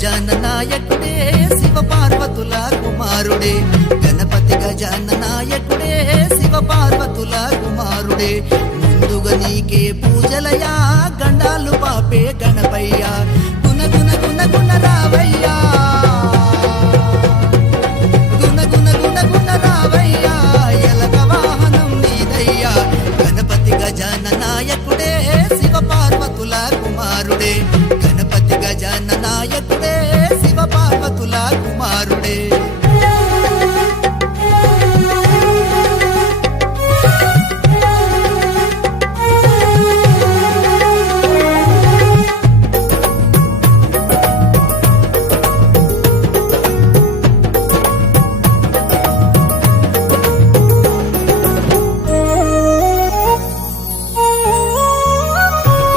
గజాననాయకుడే శివ పార్వతుల కుమారుడే గణపతి గజాననాయకుడే శివ పార్వతుల కుమారుడే ముందుగా నీకే పూజలయా గండాలు పాపే గణపయ్యా గుణ గుణ గుణ గుణ రావయ్యా గుణ గుణ గుణ గుణ రావయ్యా ఎలక వాహనం నీదయ్యా గణపతి గజాననాయకుడే శివ పార్వతుల కుమారుడే గణపతి గజాననాయకుడే